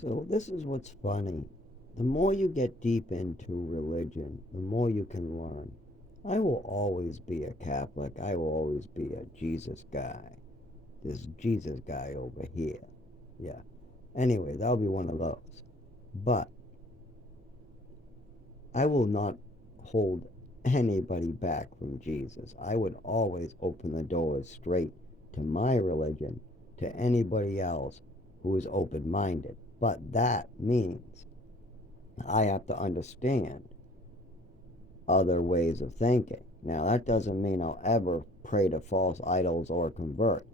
So this is what's funny. The more you get deep into religion, the more you can learn. I will always be a Catholic. I will always be a Jesus guy. This Jesus guy over here. Yeah. Anyway, that'll be one of those. But I will not hold anybody back from Jesus. I would always open the doors straight to my religion to anybody else who is open minded. But that means I have to understand other ways of thinking. Now, that doesn't mean I'll ever pray to false idols or convert.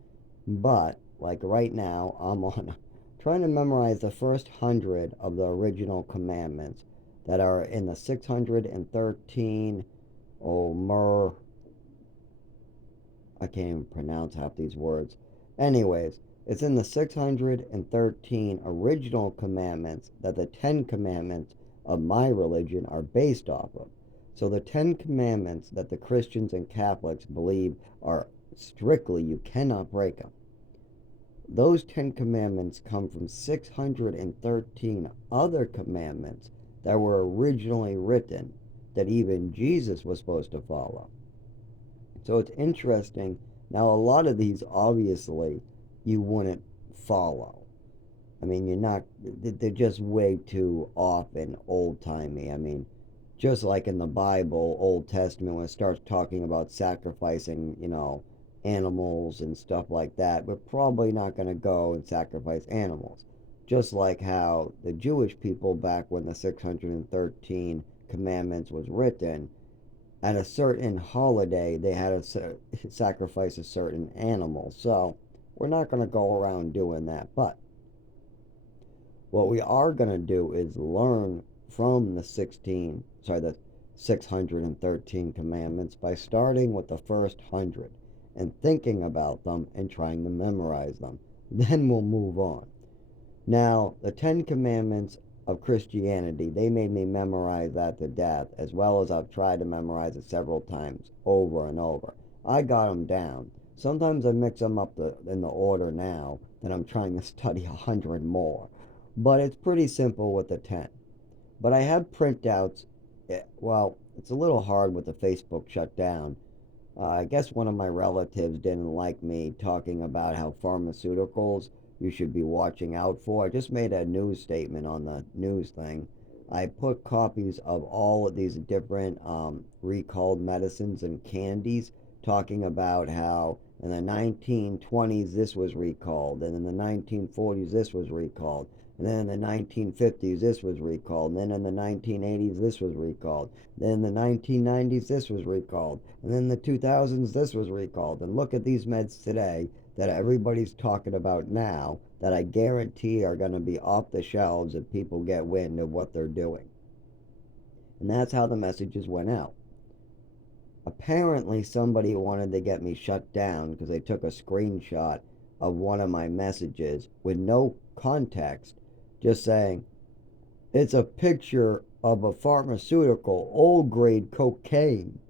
But, like right now, I'm on trying to memorize the first 100 of the original commandments that are in the 613 Omer. I can't even pronounce half these words. Anyways, it's in the 613 original commandments that the 10 commandments of my religion are based off of. So the 10 commandments that the Christians and Catholics believe are strictly, you cannot break them. Those 10 commandments come from 613 other commandments that were originally written that even Jesus was supposed to follow. So it's interesting. Now, a lot of these, obviously, you wouldn't follow. I mean, you're not, they're just way too off and old timey. I mean, just like in the Bible, Old Testament, when it starts talking about sacrificing, animals and stuff like that, we're probably not going to go and sacrifice animals. Just like how the Jewish people, back when the 613 commandments was written, at a certain holiday, they had to sacrifice a certain animal. So we're not going to go around doing that. But what we are going to do is learn from the 613 commandments by starting with the first 100 and thinking about them and trying to memorize them. Then we'll move on. Now, the 10 Commandments of Christianity, they made me memorize that to death, as well as I've tried to memorize it several times over and over. I got them down. Sometimes I mix them up in the order now that I'm trying to study 100 more. But it's pretty simple with the 10. But I have printouts. Well, it's a little hard with the Facebook shut down. I guess one of my relatives didn't like me talking about how pharmaceuticals you should be watching out for. I just made a news statement on the news thing. I put copies of all of these different recalled medicines and candies, talking about how in the 1920s this was recalled, and in the 1940s this was recalled, and then in the 1950s this was recalled, and then in the 1980s this was recalled, then in the 1990s this was recalled, and then in the 2000s this was recalled. And look at these meds today that everybody's talking about now that I guarantee are going to be off the shelves if people get wind of what they're doing. And that's how the messages went out. Apparently, somebody wanted to get me shut down because they took a screenshot of one of my messages with no context, just saying, it's a picture of a pharmaceutical, old grade cocaine.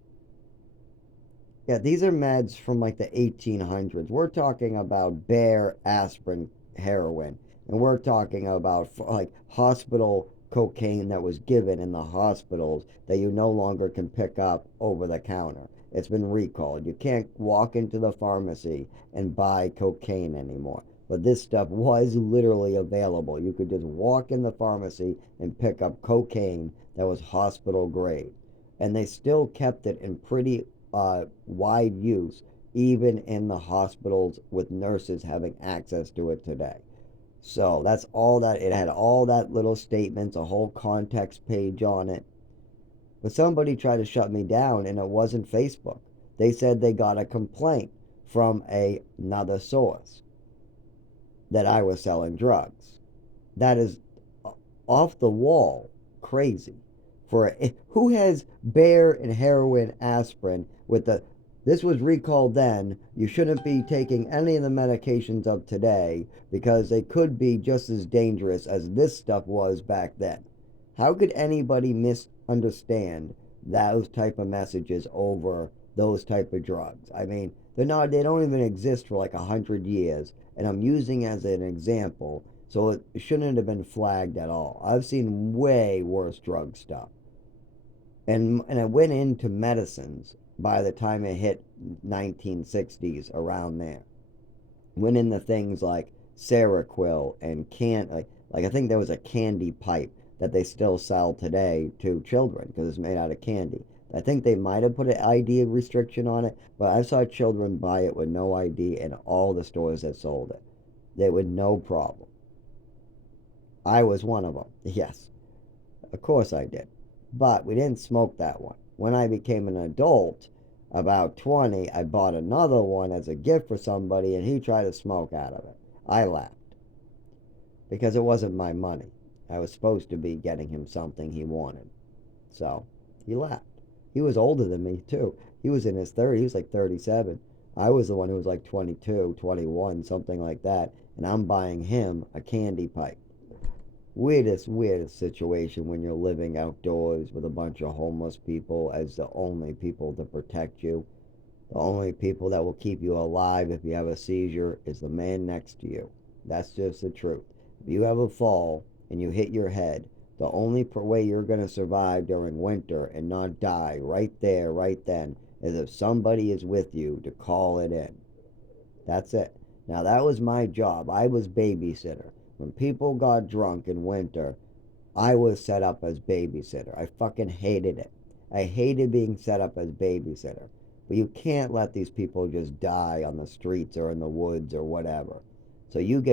Yeah, these are meds from like the 1800s. We're talking about bare aspirin heroin. And we're talking about like hospital cocaine that was given in the hospitals that you no longer can pick up over the counter. It's been recalled. You can't walk into the pharmacy and buy cocaine anymore. But this stuff was literally available. You could just walk in the pharmacy and pick up cocaine that was hospital grade. And they still kept it in pretty wide use, even in the hospitals with nurses having access to it today. So that's all that it had, all that little statements, a whole context page on it. But somebody tried to shut me down, and it wasn't Facebook. They said they got a complaint from another source that I was selling drugs. That is off the wall crazy. For who has bear and heroin aspirin with the this was recalled then. You shouldn't be taking any of the medications of today because they could be just as dangerous as this stuff was back then. How could anybody misunderstand those type of messages over those type of drugs? I mean, they don't even exist for like 100 years, and I'm using as an example So it shouldn't have been flagged at all. I've seen way worse drug stuff. And it went into medicines by the time it hit 1960s, around there. Went into things like Seroquel and like I think there was a candy pipe that they still sell today to children because it's made out of candy. I think they might have put an ID restriction on it, but I saw children buy it with no ID in all the stores that sold it. They would no problem. I was one of them. Yes, of course I did. But we didn't smoke that one. When I became an adult, about 20, I bought another one as a gift for somebody and he tried to smoke out of it. I laughed because it wasn't my money. I was supposed to be getting him something he wanted. So he laughed. He was older than me, too. He was in his 30s. He was like 37. I was the one who was like 22, 21, something like that. And I'm buying him a candy pipe. Weirdest situation when you're living outdoors with a bunch of homeless people as the only people to protect you. The only people that will keep you alive if you have a seizure is the man next to you. That's just the truth. If you have a fall and you hit your head, the only way you're going to survive during winter and not die right there, right then, is if somebody is with you to call it in. That's it. Now, that was my job. I was babysitter. When people got drunk in winter, I was set up as babysitter. I fucking hated it. I hated being set up as babysitter. But you can't let these people just die on the streets or in the woods or whatever. So you get